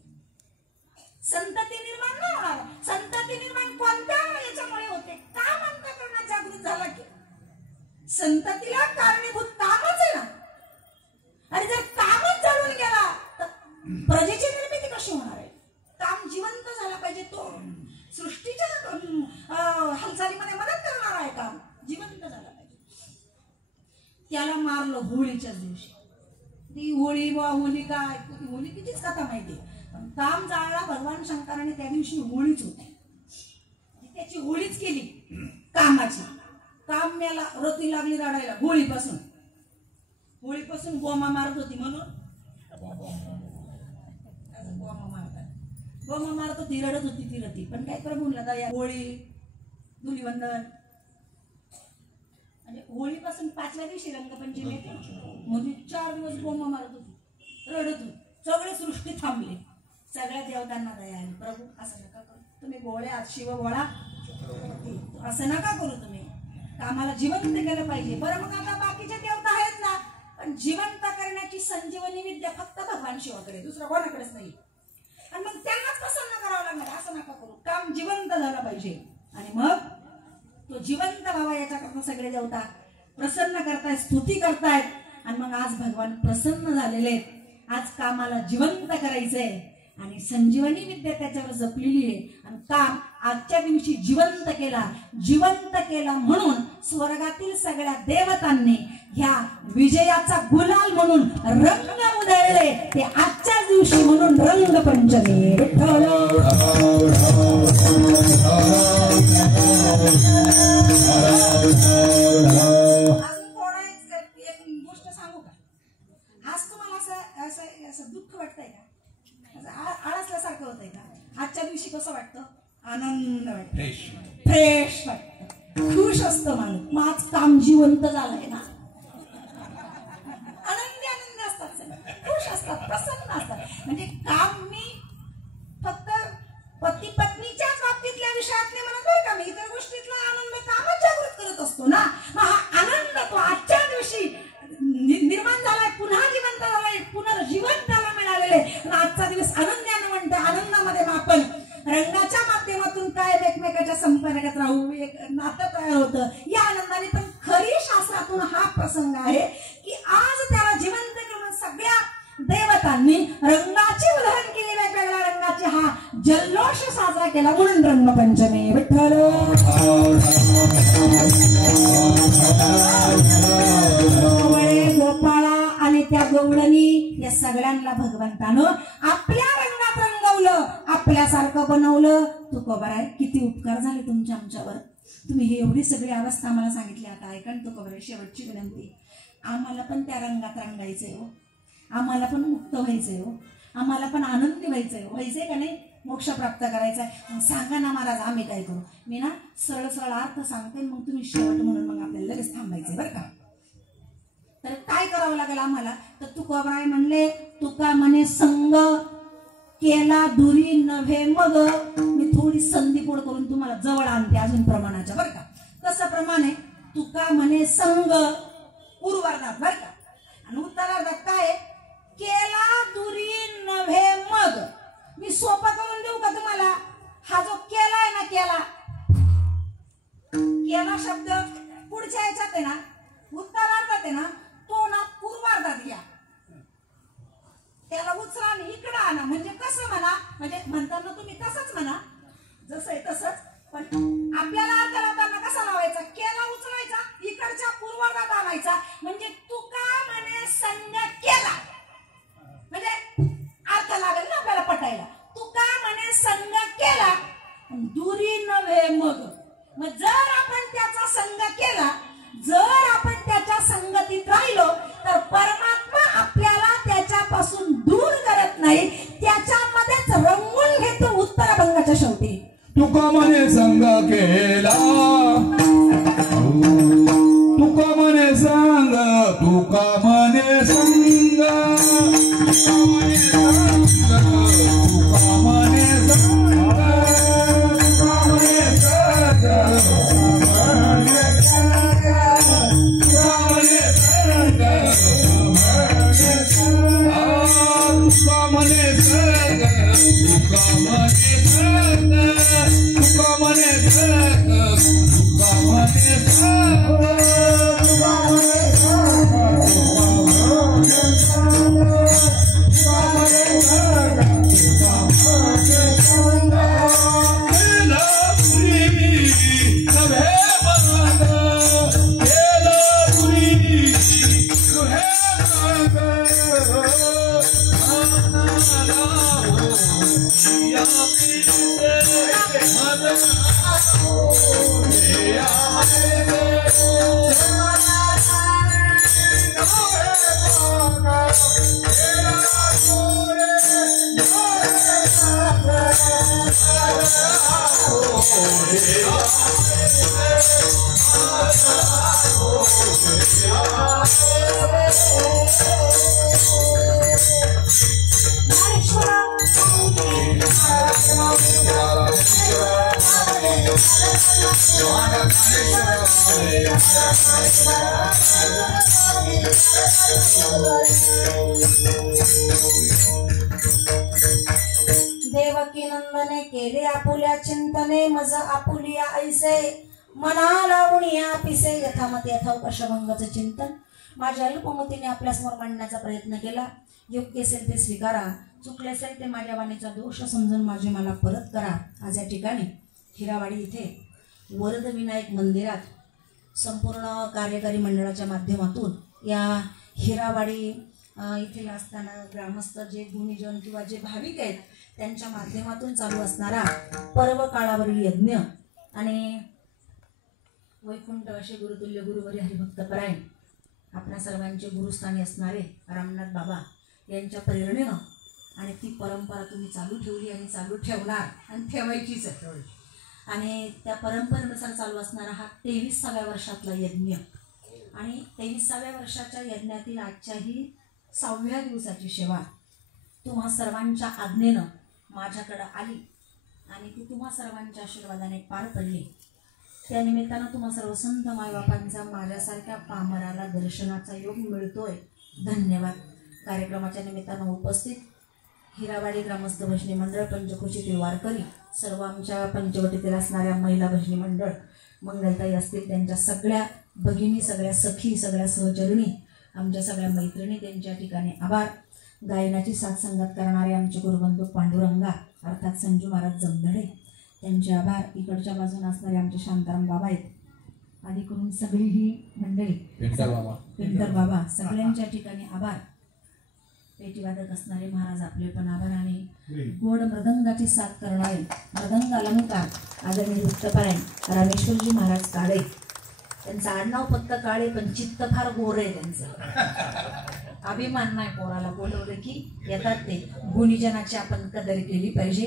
संतती निर्माण नाही होणार. संतती निर्माण कोणत्या याच्यामुळे होते? काम अंतःकरणात जागृत झाला की संततीला कारणीभूत कामच आहे ना. आणि जर कामच जळून गेला तर प्रजेची निर्मिती कशी होणार आहे? काम जिवंत झाला पाहिजे. तो सृष्टीच्या हालचालीमध्ये मदत करणार आहे. काम जिवंत झाला पाहिजे. त्याला मारलं होळीच्याच दिवशी. ती होळी वा होली काय होलिकेचीच कथा माहिती. पण काम जाळला भगवान शंकराने त्या दिवशी होळीच होती. त्याची होळीच केली कामाची. काम मेला. रती लागली रडायला. होळीपासून गोमा मारत होती म्हणून गोमा मारत होती, रडत होती ती रती. पण काय प्रभूंना दया. होळी धुलीवंदन म्हणजे होळीपासून 5व्या दिवशी रंगपंचमी येते. म्हणजे 4 दिवस गोमा मारत होती, रडत होती. सगळे सृष्टी थांबले. सगळ्या देवतांना दया आली. प्रभू असं नका करू तुम्ही. गोळ्या शिव गोळा असं नका करू तुम्ही. कामाला जिवंत केलं पाहिजे. बरं मग आता बाकीचे देवता आहेत ना, पण जिवंत करण्याची संजीवनी विद्या फक्त भगवान शिवाकडे, दुसरा कोणाकडेच नाही. आणि मग त्यांनाच प्रसन्न करावं लागणार. असं नका करू. काम जिवंत झालं पाहिजे. आणि मग तो जिवंत बाबा याच्याकरता सगळे जेवतात, प्रसन्न करतायत, स्तुती करतायत. आणि मग आज भगवान प्रसन्न झालेले आहेत. आज कामाला जिवंत करायचंय आणि संजीवनी विद्या त्याच्यावर जपलेली आहे. आणि काम आजच्या दिवशी जिवंत केला म्हणून स्वर्गातील सगळ्या देवतांनी ह्या विजयाचा गुलाल म्हणून रंग उधळले. ते आजच्या दिवशी म्हणून रंगपंचमी. विठ्ठल असं दुःख वाटतंय का, आळसल्यासारखं होतंय का? आजच्या दिवशी कसं वाटतं? आनंद वाटतो, फ्रेश वाटतं, खुश असतं माणूस. मग आज काम जिवंत झालंय ना, आनंदी असतात, खुश असतात, प्रसन्न असतात. म्हणजे काम मी फक्त पती पत्नीच्याच बाबतीतल्या विषयात नाही म्हणत बरं का, मी इतर गोष्टीतला आनंद कामच जागृत करत असतो ना. मग हा आनंद तो आजच्या दिवशी निर्माण झालाय, पुन्हा जिवंत झालाय, पुनर्जीवन त्याला मिळालेले. आजचा दिवस आनंदाने म्हणतो. आनंदामध्ये आपण रंगाच्या माध्यमातून काय एकमेकाच्या संपर्कात राहू, एक नातं तयार होतं या आनंदाने. पण खरी शास्त्रातून हा प्रसंग आहे की आज त्याला जिवंत करून सगळ्या देवतांनी रंगाची उधळण केली, वेगवेगळ्या रंगाचे हा जल्लोष साजरा केला म्हणून रंगपंचमी. विठ्ठल गोपाळा आणि त्या गवळणी या सगळ्यांना भगवंतानं आपल्या रंगात रंगवलं, आपल्यासारखं बनवलं. तू खबर आहे किती उपकार झाले तुमचे आमच्यावर. तुम्ही ही एवढी सगळी अवस्था आम्हाला सांगितली. आता ऐका ना, तू खबर आहे शेवटची विनंती, आम्हाला पण त्या रंगात रंगायचंय हो, आम्हाला पण मुक्त व्हायचंय हो, आम्हाला पण आनंदी व्हायचंय का नाही, मोक्ष प्राप्त करायचा. सांगा ना महाराज, आम्ही काय करू? मी ना सरळ सरळ अर्थ सांगते, मग तुम्ही शेवट म्हणून मग आपल्याला लगेच थांबायचंय बरं का. तर काय करावं लागेल आम्हाला? तर तुकोबाराय म्हणले, तुका म्हणे संग केला दुरी नव्हे मग. मी थोडी संधीपोड करून तुम्हाला जवळ आणते अजून प्रमाणाच्या बरं का. कसं प्रमाण आहे? तुका म्हणे संग पूर्वार्धात बरं का, आणि उत्तरार्धात काय? केला दुरी नव्हे मग. मी सोपा करून देऊ का तुम्हाला? हा जो केला आहे ना, केला शब्द पुढच्या याच्यात आहे ना, उत्तरार्धात आहे ना, तो ना पूर्वार्धात घ्या, त्याला उचला आणि इकडं आणा. म्हणजे कसं म्हणा, म्हणजे म्हणताना तुम्ही तसंच म्हणा, जसं आहे तसंच. पण आपल्याला अर्थ लावताना कसा लावायचा? केला उचलायचा, इकडच्या पूर्वार्धात आणायचा. म्हणजे तुका म्हणे संग केला, म्हणजे अर्थ लागेल ना आपल्याला पटायला. तुका म्हणे संग केला दुरी नव्हे मग. मग जर आपण त्याचा संग केला, जर आपण त्याच्या संगतीत राहिलो, तर परमात्मा आपल्याला त्याच्यापासून दूर करत नाही, त्याच्यामध्येच रंगून घेतो. उत्तरभंगाच्या शेवटी तुका म्हणे संग केला, तुका म्हणे संग, तुका म्हणे संग, तुका म्हणे संग, तुका म्हणे संग, तुका म्हणे देवकी नंदने केले आपुल्या चिंतने, मज आपुलिया ऐसे मना लावून या पिसे यथामत यथावकाशभंगाचं चिंतन माझ्या अल्पमतीने आपल्यासमोर मांडण्याचा प्रयत्न केला. योग्य असेल ते स्वीकारा, चुकले असेल ते माझ्या वाणीचा दोष समजून मला परत करा. आज या ठिकाणी हिरावाडी इथे वरद विनायक मंदिरात संपूर्ण कार्यकारी मंडळाच्या माध्यमातून या हिरावाडी इथे असताना ग्रामस्थ जे गुणीजन किंवा जे भाविक आहेत त्यांच्या माध्यमातून चालू असणारा पर्व काळावरील यज्ञ आणि वैकुंठ असे गुरुतुल्य गुरुवरी हरिभक्तपरायण आपल्या सर्वांचे गुरुस्थानी असणारे रामनाथ बाबा यांच्या प्रेरणेनं आणि ती परंपरा तुम्ही चालू ठेवली आणि चालू ठेवणार आणि ठेवायचीच आहे. आणि त्या परंपरेनुसार चालू असणारा हा 23व्या वर्षातला यज्ञ आणि 23व्या वर्षाच्या यज्ञातील आजच्याही 6व्या दिवसाची सेवा तुम्हा सर्वांच्या आज्ञेनं माझ्याकडं आली आणि ती तुम्हा सर्वांच्या आशीर्वादाने पार पडली. त्या निमित्तानं तुम्हा सर्व संत मायबापांचा माझ्यासारख्या पामराला दर्शनाचा योग मिळतोय. धन्यवाद. कार्यक्रमाच्या निमित्तानं उपस्थित हिरावाडी ग्रामस्थ भजनी मंडळ, पंचक्रोशीतील वारकरी, सर्व आमच्या पंचवटीतील असणाऱ्या महिला भजनी मंडळ, मंगलताई असतील त्यांच्या सगळ्या भगिनी, सगळ्या सखी, सगळ्या सहचरणी, आमच्या सगळ्या मैत्रिणी, त्यांच्या ठिकाणी आभार. गायनाची साथ संगत करणारे आमचे गुरुबंधू पांडुरंगा अर्थात संजू महाराज जमधडे त्यांचे आभार. इकडच्या बाजूने असणारे आमचे शांताराम बाबा आहेत, आधी करून सगळी ही मंडळी, पेंटर बाबा, सगळ्यांच्या ठिकाणी आभार. पेटीवादक असणारे महाराज आपले पण आभार. आणि गोड मृदंगाची साथ करणारे मृदंग अलंकार आदरणीय भक्तपरायण रामेश्वरजी महाराज काळे, त्यांचं आडनाव फक्त काळे पण चित्त फार गोर आहे त्यांचं. अभिमान नाही, पोराला बोलवलं की येतात ते. गुणीजनाची आपण कदर केली पाहिजे,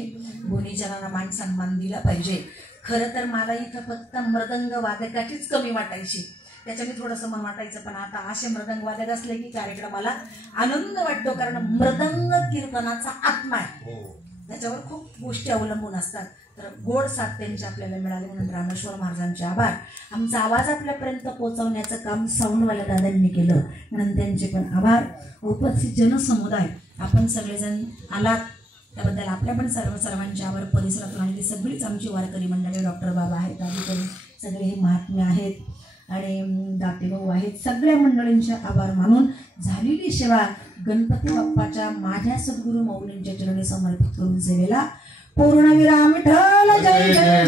गुणीजनांना मान सन्मान दिला पाहिजे. खरं तर मला इथं फक्त मृदंग वादकाचीच कमी वाटायची, त्याच्याने थोडंसं मन वाटायचं. पण आता असे मृदंग वादक असले की कार्यक्रमाला आनंद वाटतो, कारण मृदंग कीर्तनाचा आत्मा आहे, त्याच्यावर खूप गोष्टी अवलंबून असतात. तर गोड साथ त्यांची आपल्याला मिळाली म्हणून रामेश्वर महाराजांचे आभार. आमचा आवाज आपल्यापर्यंत पोहोचवण्याचं काम साऊंडवाल्या दादांनी केलं म्हणून त्यांचे पण आभार. उपस्थित जनसमुदाय आपण सगळेजण आलात त्याबद्दल आपल्या पण सर्वांचे आभार. परिसरातून आलेली सगळीच आमची वारकरी मंडळी, डॉक्टर बाबा आहेत, अधिकारी सगळे हे महात्मे आहेत आणि दातेभाऊ आहेत, सगळ्या मंडळींचे आभार मानून झालेली सेवा गणपती बाप्पाच्या माझ्या सद्गुरू माऊलींच्या चरणी समर्पित करून सेवेला पूर्णविराम. विठ्ठल जय जय.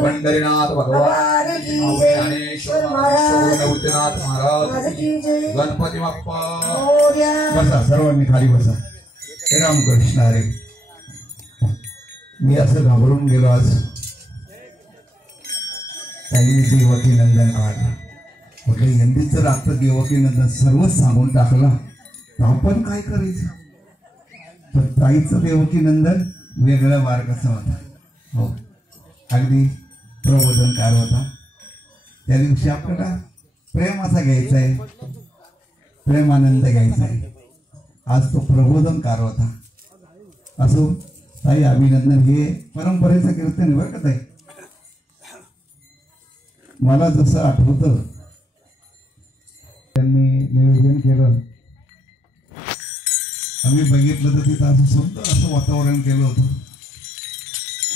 पंढरीनाथ भगवान ज्ञानेश्वर महाराज, गणपती बाप्पा. बसा, सर्वांनी खाली बसा. हे रामकृष्ण हरी. मी असं घाबरून गेलो आज. त्यांनी देवकी नंदन काढला, म्हटलं यंदीच जर आता देवकी नंदन सर्वच सांगून टाकला तर आपण काय करायचं. तर ताईचं देवकी नंदन वेगळा मार्ग असा होता. हो, अगदी प्रबोधनकार होता. त्या दिवशी आपल्याला प्रेम असा घ्यायचा आहे, प्रेमानंद घ्यायचा आहे. आज तो प्रबोधनकार होता. असो ताई, अभिनंदन. हे परंपरेचं कीर्तन आहे बरं का ताई. मला जसं आठवतं त्यांनी नियोजन केलं, आम्ही बघितलं तर तिथं असं सुंदर असं वातावरण केलं होतं.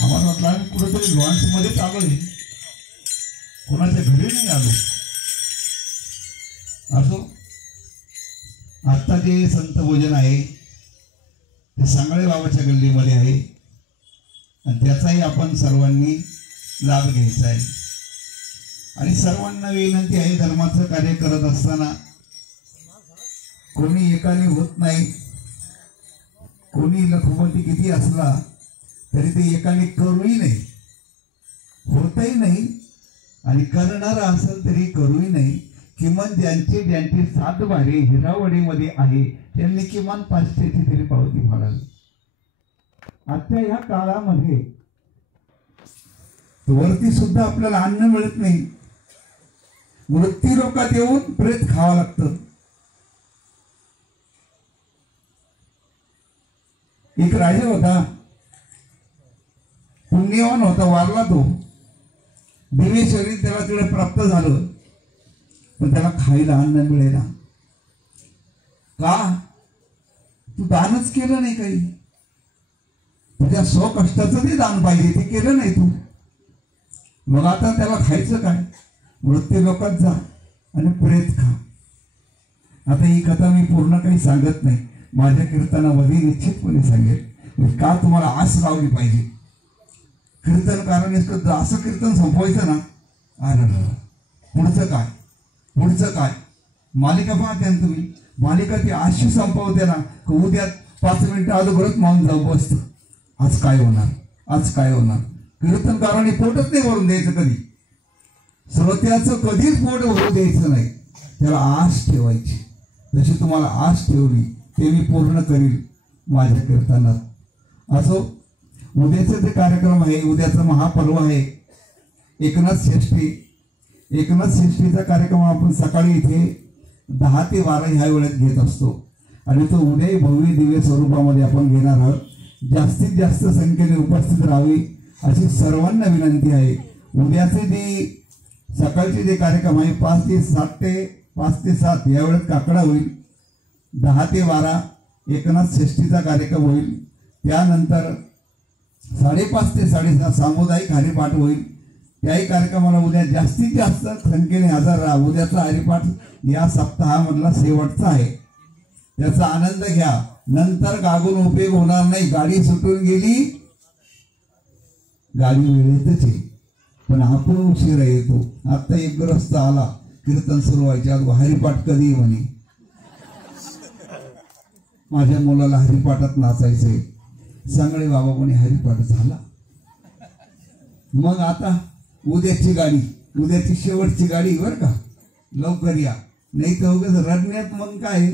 आम्हाला वाटलं आम्ही कुठेतरी लॉन्समध्येच आलोय, कोणाच्या घरी नाही आलो. असो, आत्ता जे संत भोजन आहे ते सांगळे बाबाच्या गल्लीमध्ये आहे आणि त्याचाही आपण सर्वांनी लाभ घ्यायचा आहे. आणि सर्वांना विनंती आहे, धर्माचं कार्य करत असताना कोणी एकाने होत नाही. कोणी लखपती किती असला तरी ते एकाने करूही नाही, होतही नाही, आणि करणारा असेल तरी करूही नाही. किमान ज्यांचे 7 भारे हिरावडीमध्ये आहे त्यांनी किमान 500ची तरी पावती फाडावी. आजच्या ह्या काळामध्ये वरती सुद्धा आपल्याला अन्न मिळत नाही. मृत्यू लोकात येऊन प्रेत खावं लागतं. एक राजा होता, पुण्यवान होता, वारला तो. दिव्य शरीर त्याला तिकडे प्राप्त झालं, पण त्याला खायला अन्न मिळेना. का? तू दानच केलं नाही. काही तुझ्या स्वकष्टाचं ते दान पाहिजे, ते केलं नाही तू. मग आता त्याला खायचं काय? मृत्यू लोकात जा आणि प्रेत खा. आता ही कथा मी पूर्ण काही सांगत नाही, माझ्या कीर्तनामध्ये निश्चितपणे सांगेल. का तुम्हाला आस लावली पाहिजे. कीर्तनकाराने असं कीर्तन संपवायचं ना, अरे पुढचं काय, पुढचं काय. मालिका पाहते ना तुम्ही, मालिका ती आशी संपवते ना, उद्या 5 मिनिटं अगोदरच माऊन जाऊ बसतं. आज काय होणार, आज काय होणार. कीर्तनकाराने पोटच नाही भरून द्यायचं कधी. श्रोत्याचं कधीच पोट भरू द्यायचं नाही, त्याला आश ठेवायची. जशी तुम्हाला आश ठेवली ते मी पूर्ण करील माझ्या कीर्तनात. असो, उद्याचे जे कार्यक्रम आहे, उद्याचं महापर्व आहे एकनाथ षष्ठी. एकनाथ षष्ठीचा कार्यक्रम आपण सकाळी इथे 10 ते 12 ह्या वेळेत घेत असतो आणि तो उद्याही भव्य दिव्य स्वरूपामध्ये आपण घेणार आहोत. जास्तीत जास्त संख्येने उपस्थित राहावी अशी सर्वांना विनंती आहे. उद्याचे जे सकाळचे जे कार्यक्रम आहे 5 ते 7 या वेळेत काकडा होईल. 10 ते 12 एकनाथ षष्ठीचा कार्यक्रम होईल. त्यानंतर 5:30 ते 7:30 सामुदायिक हरिपाठ होईल. त्याही कार्यक्रमाला उद्या जास्तीत जास्त संख्येने हजर राहा. उद्याचा हरिपाठ या सप्ताहामधला शेवटचा आहे, त्याचा आनंद घ्या. नंतर गागून उपयोग होणार नाही. गाडी सुटून गेली, गाडी वेळेतच येईल, पण आपण उशिरा येतो. आता एक ग्रस्त आला, कीर्तन सुरू व्हायच्या आधी हरिपाठ कधी म्हणे, माझ्या मुलाला हरिपाठात नाचायचंय. सांगळे बाबा म्हणे हरिपाठ झाला. मग आता उद्याची गाडी, उद्याची शेवटची गाडी बरं का, लवकर या, नाही तर उगाच रडण्यात मग काय.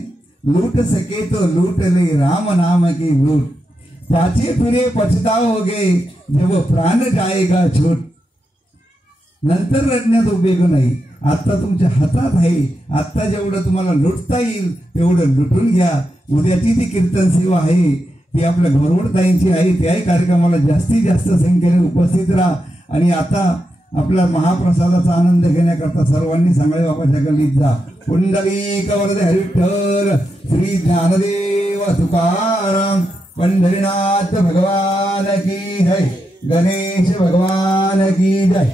लूट सके तो लूट ले राम नाम की लूट, पाछे फिरे पछताओगे जब प्राण जाएगा छूट. नंतर रडण्यात उपयोग नाही. आता तुमच्या हातात आहे. आता जेवढं तुम्हाला लुटता येईल तेवढं लुटून घ्या. उद्याची ती कीर्तन सेवा आहे ती आपल्या घरवडताईंची आहे. त्याही कार्यक्रमाला जास्तीत जास्त संख्येने उपस्थित राहा. आणि आता आपल्या महाप्रसादाचा आनंद घेण्याकरता सर्वांनी सांगळे बाबाच्या गल्लीत जा. पुंडलिक वरदे हरी विठ्ठल, श्री ज्ञानदेव तुकाराम, पंढरीनाथ भगवान की जय, गणेश भगवान की जय.